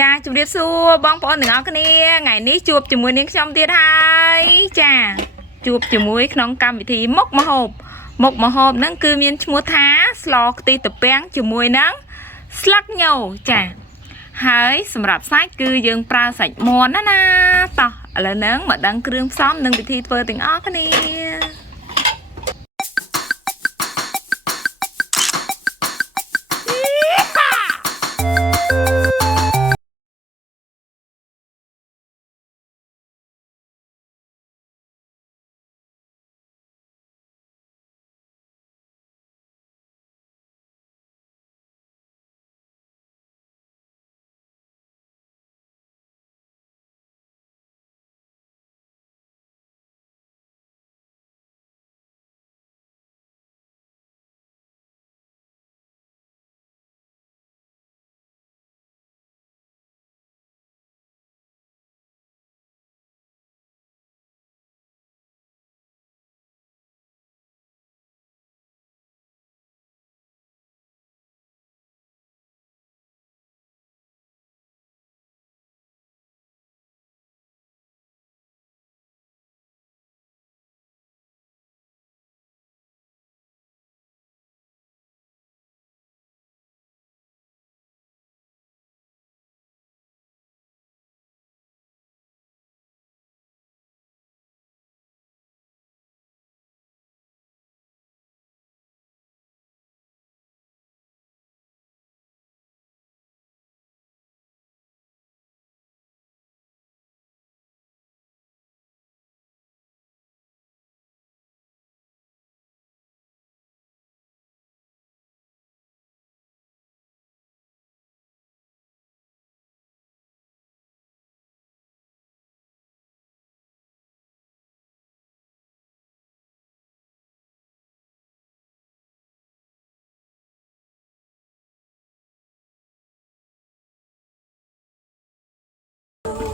ចាជម្រាបសួរបងប្អូនទាំងអស់គ្នាថ្ងៃនេះជួបជាមួយនាងខ្ញុំទៀតហើយចាជួបជាមួយក្នុងកម្មវិធីមុខម្ហូបហ្នឹងគឺមានឈ្មោះថាស្លខ្ទិះត្រពាំងជាមួយនឹងស្លឹកញចាហើយសម្រាប់សាច់គឺយើងប្រើសាច់មាន់ណាតោះឥឡូវហ្នឹងមកដឹងគ្រឿងផ្សំនិងវិធីធ្វើទាំងអស់គ្នា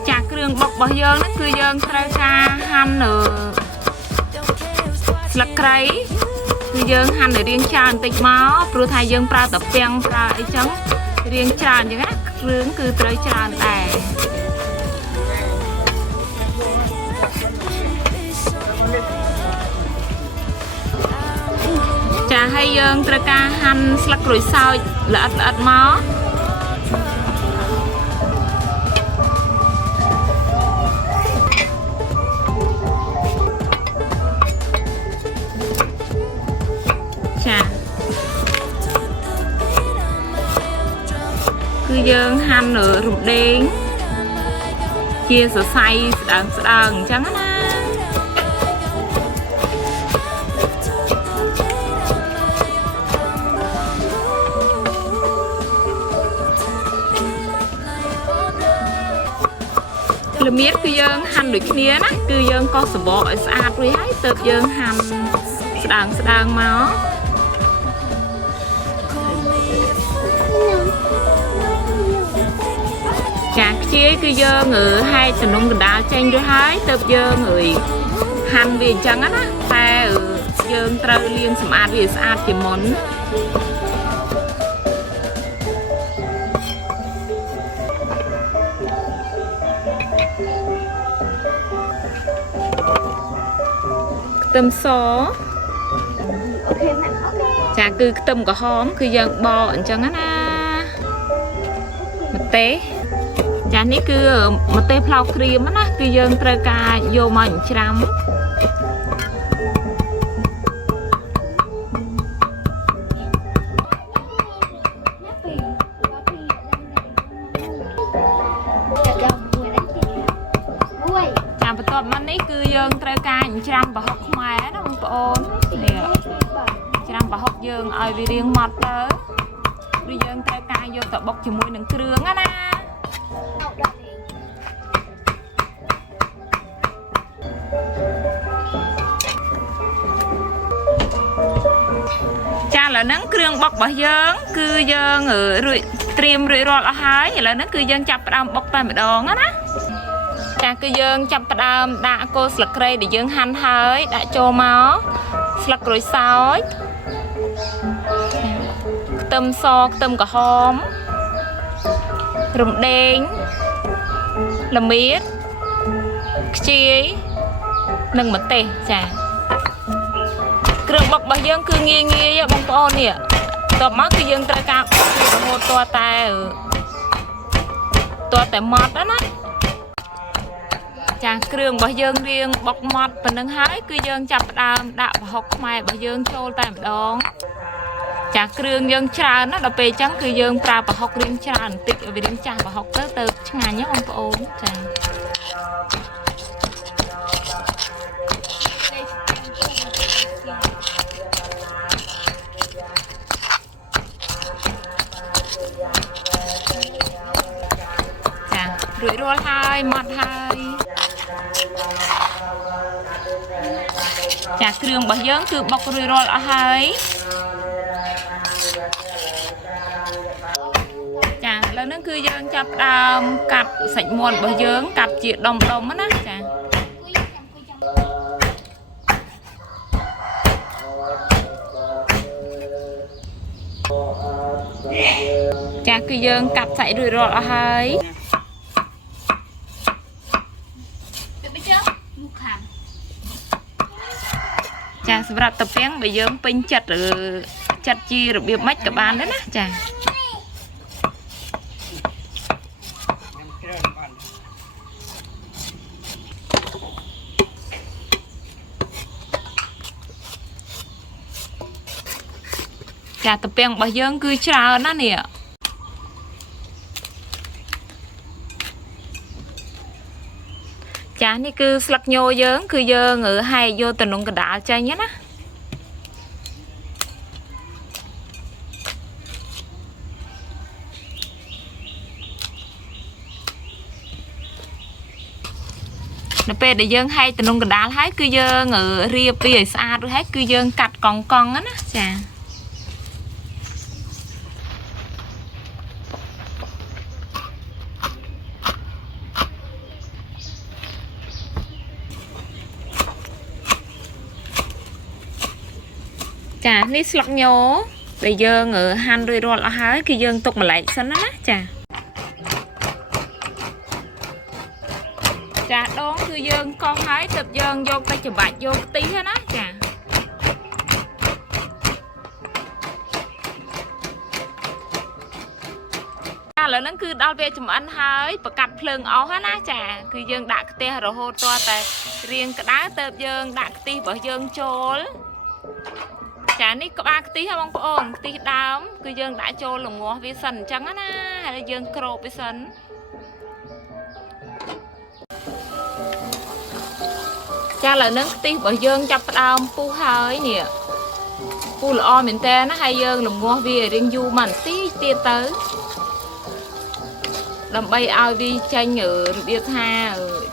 ចាគ្រឿងបុករបស់យើងហ្នឹងគឺយើងត្រូវការហាន់នៅស្លឹកគ្រៃគឺយើងហាន់នៅរាងច្រើនបន្តិចមកព្រោះថាយើងប្រើត្រពាំងប្រើអីចឹងរាងច្រើនអញ្ចឹងណាគ្រឿងគឺត្រូវច្រើនដែរចាហើយយើងត្រូវការហាន់ស្លឹកក្រូចសើចល្អិតមកគឺយើងហាន់រំដេងជាសរសៃស្ដើងអញ្ចឹងណាល្មៀតគឺយើងហាន់ដូចគ្នាណាគឺយើងកោសសំបកឲ្យស្អាតរួចហើយទើបយើងហាន់ស្ដើងមកចាខ្ជាយគឺយើងហែកតំណុំកណ្ដាលចេញរួចហើយទើបយើងហាន់វាអញ្ចឹងណាតែយើងត្រូវលាងសម្អាតវាស្អាតជាមុនខ្ទឹមសអូខេណាអូខេចាគឺខ្ទឹមក្រហមគឺយើងបកអញ្ចឹងណាម្ទេសចានេះគឺម្ទេសផ្លោកក្រៀមណាគឺយើងត្រូវការយកមកចិញ្ច្រាំចាបន្ទាប់មកនេះគឺយើងត្រូវការចិញ្ច្រាំប្រហុកខ្មែរណាបងប្អូននេះច្រាំប្រហុកយើងឲ្យវារាងម៉ត់ទៅឬយើងត្រូវការយកទៅបុកជាមួយនឹងគ្រឿងណាចាឥឡូវហ្នឹងគ្រឿងបុករបស់យើងគឺយើងរួចត្រៀមរួចរាល់អស់ហើយឥឡូវហ្នឹងគឺយើងចាប់ផ្ដើមបុកតែម្ដងណាចាគឺយើងចាប់ផ្ដើមដាក់គល់ស្លឹកគ្រៃដែលយើងហាន់ហើយដាក់ចូលមកស្លឹកក្រូចសើចខ្ទឹមសខ្ទឹមក្រហម រំដេងល្មៀតខ្ជាយនិងម្ទេសចាគ្រឿងបុករបស់យើងគឺងាយបងប្អូននេះតបមកគឺយើងត្រូវការបុករហូតទាល់តែម៉ត់ណាចាគ្រឿងរបស់យើងរៀងបុកម៉ត់ប៉ុណ្្នឹងហើយគឺយើងចាប់ផ្ដើមដាក់ប្រហុកខ្មែររបស់យើងចូលតែម្ដងចាគ្រឿងយើងច្រើនណាដល់ពេលអញ្ចឹងគឺយើងប្រើប្រហុករៀងច្រើនបន្តិចឲ្យវារៀងចាស់ប្រហុកទៅឆ្ងាញ់ណាបងប្អូនចារួចរាល់ហើយម៉ត់ហើយចាគ្រឿងរបស់យើងគឺបុករួចរាល់អស់ហើយចាឥឡូវនេះគឺយើងចាប់ផ្ដើមកាត់សាច់មាន់របស់យើងកាត់ជាដុំណាចាចាគឺយើងកាត់សាច់រួចរាល់អស់ហើយចាសម្រាប់តាពាំងបើយើងពេញចិត្តជារបៀបម៉េចក៏បានដែរណាចាចាតាពាំងរបស់យើងគឺច្រើនណាស់នេះចានេះគឺស្លឹកញយើងគឺយើងហែកយកទៅក្នុងកណ្ដាលចេញណានៅពេលដែលយើងហែកទៅក្នុងកណ្ដាលហើយគឺយើងរៀបវាឲ្យស្អាតរួចហើយគឺយើងកាត់កង់ណាចាចានេះស្លឹកញដែលយើងហាន់រួចរាល់អស់ហើយគឺយើងទុកម្លែកសិនណាចាដងគឺយើងកោសហើយទើបយើងយកទៅច្របាច់យកខ្ទិះណាចាឥឡូវហ្នឹងគឺដល់ពេលចម្អិនហើយប្រកាត់ភ្លើងអស់ណាចាគឺយើងដាក់ខ្ទះរហូតទាល់តែរៀងក្តៅទើបយើងដាក់ខ្ទិះរបស់យើងចូលចានេះក្បាលខ្ទិះហ៎បងប្អូនខ្ទិះដើមគឺយើងដាក់ចូលល្ងាស់វាសិនអញ្ចឹងណាហើយយើងគ្របវាសិនចាឥឡូវហ្នឹងខ្ទិះរបស់យើងចាប់ផ្ដើមពុះហើយនេះពុះល្អមែនតើណាហើយយើងល្ងាស់វារៀងយូរមួយនាទីទៀតទៅដើម្បីឲ្យវាចេញរបៀបថា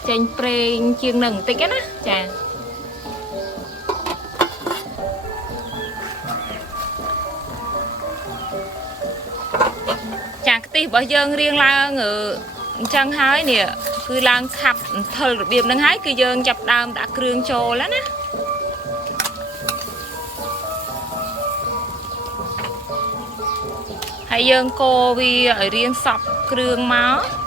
ចេញប្រេងជាងនឹងបន្តិចណាចាខ្ទិះរបស់យើងរៀងឡើងអញ្ចឹងហើយនេះគឺឡើងខាប់ថលរបៀបហ្នឹងហើយគឺយើងចាប់ដើមដាក់គ្រឿងចូលណាហើយយើងកូរវាឲ្យរៀងសព្វគ្រឿងមក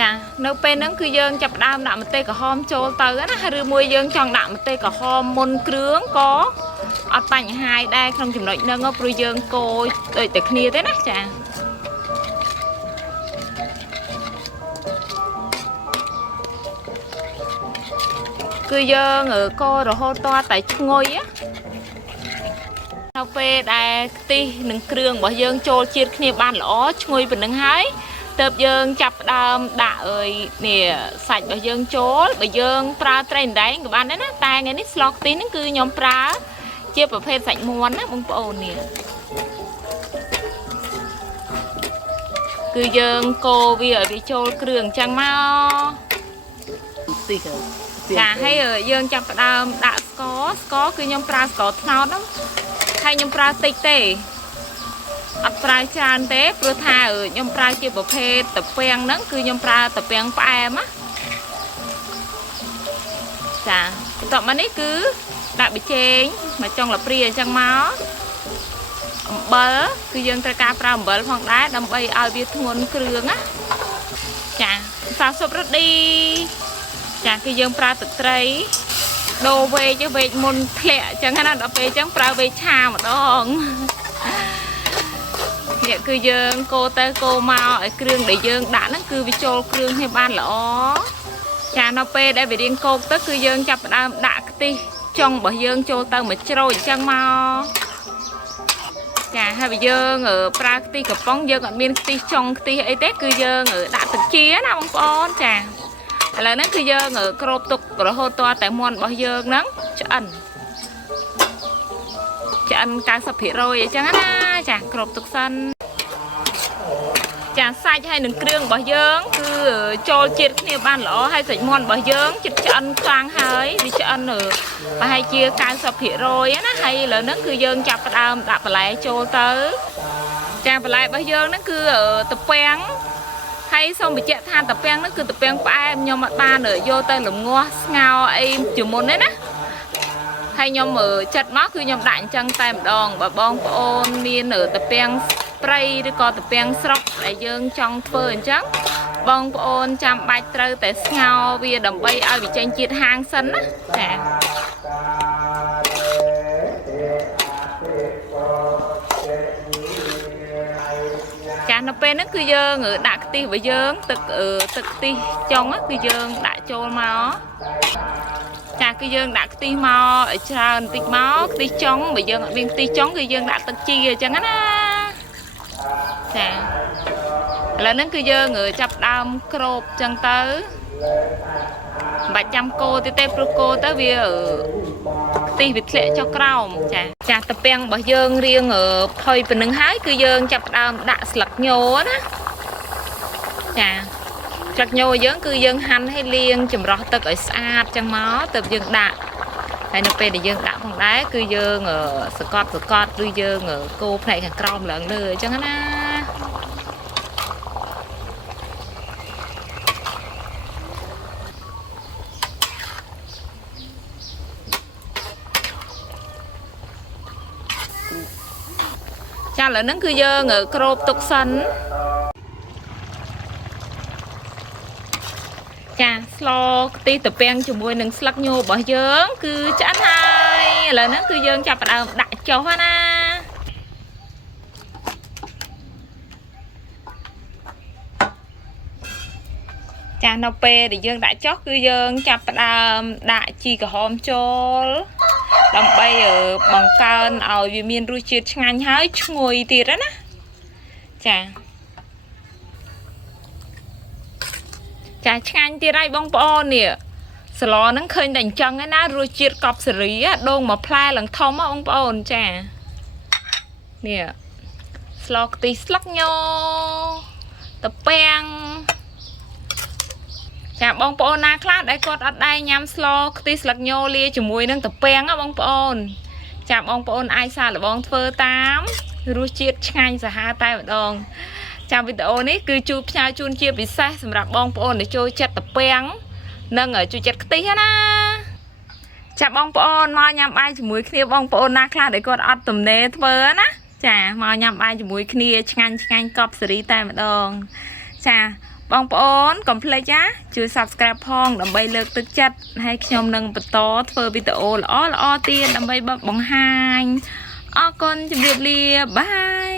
ចានៅពេលហ្នឹងគឺយើងចាប់ដើមដាក់ម្ទេសក្រហមចូលទៅណាឬមួយយើងចង់ដាក់ម្ទេសក្រហមមុនគ្រឿងក៏អត់បញ្ហាដែរក្នុងចំណុចហ្នឹងព្រោះយើងកូរដូចតែគ្នាទេណាចាគឺយើងកូររហូតទាល់តែឈ្ងុយនៅពេលដែលខ្ទិះនិងគ្រឿងរបស់យើងចូលជាតិគ្នាបានល្អឈ្ងុយប៉ុណ្្នឹងហើយទើបយើងចាប់ផ្ដើមដាក់នេះសាច់របស់យើងចូលបើយើងប្រើត្រីអណ្ដែងក៏បានដែរណាតែថ្ងៃនេះស្លខ្ទិះហ្នឹងគឺខ្ញុំប្រើជាប្រភេទសាច់មាន់ណាបងប្អូននេះគឺយើងកូរវាឲ្យវាចូលគ្រឿងអញ្ចឹងមកចាហើយយើងចាប់ផ្ដើមដាក់ស្ករគឺខ្ញុំប្រើស្ករត្នោតហ្នឹងហើយខ្ញុំប្រើតិចទេអត់ប្រើច្រើនទេព្រោះថាខ្ញុំប្រើជាប្រភេទតាពាំងហ្នឹងគឺខ្ញុំប្រើតាពាំងផ្អែមណាចាបន្ទាប់មកនេះគឺ ដាក់ប៊ីចេងមកចុងលព្រាអញ្ចឹងមកអំបិលគឺយើងត្រូវការប្រើអំបិលផងដែរដើម្បីឲ្យវាធ្ងន់គ្រឿងណាចាម្សៅស៊ុបរ៉ូឌីចាគឺយើងប្រើទឹកត្រីដូរវេកមុនធ្លាក់អញ្ចឹងណាដល់ពេលអញ្ចឹងប្រើវេកឆាម្ដងនេះគឺយើងកូរទៅកូរមកឲ្យគ្រឿងដែលយើងដាក់ហ្នឹងគឺវាចូលគ្រឿងគ្នាបានល្អចានៅពេលដែលវារៀងកោកទៅគឺយើងចាប់ផ្ដើមដាក់ខ្ទិះចុងរបស់យើងចូលទៅមួយជ្រោយអញ្ចឹងមកចាហើយយើងប្រើខ្ទិះកំប៉ុងយើងអត់មានខ្ទិះចុងខ្ទិះអីទេគឺយើងដាក់ទឹកជាណាបងប្អូនចាឥឡូវហ្នឹងគឺយើងគ្របទុករហូតទាល់តែមាន់របស់យើងហ្នឹងឆ្អិន 90% អញ្ចឹងណាចាគ្របទុកសិនចាសាច់ហើយនឹងគ្រឿងរបស់យើងគឺចូលជាតិគ្នាបានល្អហើយសាច់មាន់របស់យើងចិត្តឆ្អិនខ្លាំងហើយវាឆ្អិនប្រហែលជា 90% ណាហើយឥឡូវហ្នឹងគឺយើងចាប់ផ្ដើមដាក់បន្លែចូលទៅចាបន្លែរបស់យើងហ្នឹងគឺត្រពាំងហើយសូមបញ្ជាក់ថាត្រពាំងហ្នឹងគឺត្រពាំងផ្អែមខ្ញុំអត់បានយកទៅលំងាស់ស្ងោរអីជាមុនទេណាហើយខ្ញុំចិត្តមកគឺខ្ញុំដាក់អញ្ចឹងតែម្ដងបើបងប្អូនមានត្រពាំងព្រៃឬក៏ត្រពាំងស្រុកដែលយើងចង់ធ្វើអញ្ចឹងបងប្អូនចាំបាច់ត្រូវតែស្ងោរវាដើម្បីឲ្យវាចេញជាតិហាងសិនណាចានៅពេលហ្នឹងគឺយើងដាក់ខ្ទិះរបស់យើងទឹកខ្ទិះចុងគឺយើងដាក់ចូលមកចាគឺយើងដាក់ខ្ទិះមកឲ្យច្រើនបន្តិចមកខ្ទិះចុងបើយើងអត់មានខ្ទិះចុងគឺយើងដាក់ទឹកជីអញ្ចឹងណាចាឥឡូវហ្នឹងគឺយើងចាប់ដើមគ្របអញ្ចឹងទៅមិនបាច់ចាំកូរទេព្រោះកូរទៅវាខ្ទិះវាធ្លាក់ចុះក្រោមចាត្រពាំងរបស់យើងរៀងផុយប៉ុណ្្នឹងហើយគឺយើងចាប់ដើមដាក់ស្លឹកញណាចាស្លឹកញយើងគឺយើងហាន់ឲ្យលាងចម្រោះទឹកឲ្យស្អាតចឹងមកទៅយើងដាក់ហើយនៅពេលដែលយើងដាក់ផងដែរគឺយើងសកត់ឬយើងកូរផ្នែកខាងក្រោមឡើងលើអញ្ចឹងណាចាឥឡូវហ្នឹងគឺយើងគ្របទុកសិនចាស្លខ្ទិះត្រពាំងជាមួយនឹងស្លឹកញរបស់យើងគឺឆ្អិនហើយឥឡូវហ្នឹងគឺយើងចាប់ផ្ដើមដាក់ចុះណាចានៅពេលដែលយើងដាក់ចុះគឺយើងចាប់ផ្ដើមដាក់ជីក្រហមចូលដើម្បីបង្កើនឲ្យវាមានរសជាតិឆ្ងាញ់ហើយឈ្ងុយទៀតណាចាឆ្ងាញ់ទៀតហើយបងប្អូននេះស្លហ្នឹងឃើញតែអញ្ចឹងឯណារសជាតិកប់សេរីដូងមួយផ្លែឡើងធំបងប្អូនចានេះស្លខ្ទិះស្លឹកញត្រពាំងចាបងប្អូនណាខ្លះដែលគាត់អត់ដែរញ៉ាំស្លខ្ទិះស្លឹកញលាជាមួយនឹងត្រពាំងបងប្អូនចាបងប្អូនអាចសាកល្បងធ្វើតាមរសជាតិឆ្ងាញ់សាហាវតែម្ដងចាំវីដេអូនេះគឺជួបផ្សាយជូនជាពិសេសសម្រាប់បងប្អូនដែលចូលចិត្តត្រពាំងនិងចូលចិត្តខ្ទិះណាចាបងប្អូនមកញ៉ាំបាយជាមួយគ្នាបងប្អូនណាខ្លះដែលគាត់អត់ទំនេរធ្វើណាចាមកញ៉ាំបាយជាមួយគ្នាឆ្ងាញ់កប់សេរីតែម្ដងចាបងប្អូនកុំភ្លេចណាជួយ Subscribe ផងដើម្បីលើកទឹកចិត្តហើយខ្ញុំនឹងបន្តធ្វើវីដេអូល្អៗទៀតដើម្បីបង្ហាញអរគុណជម្រាបលាបាយ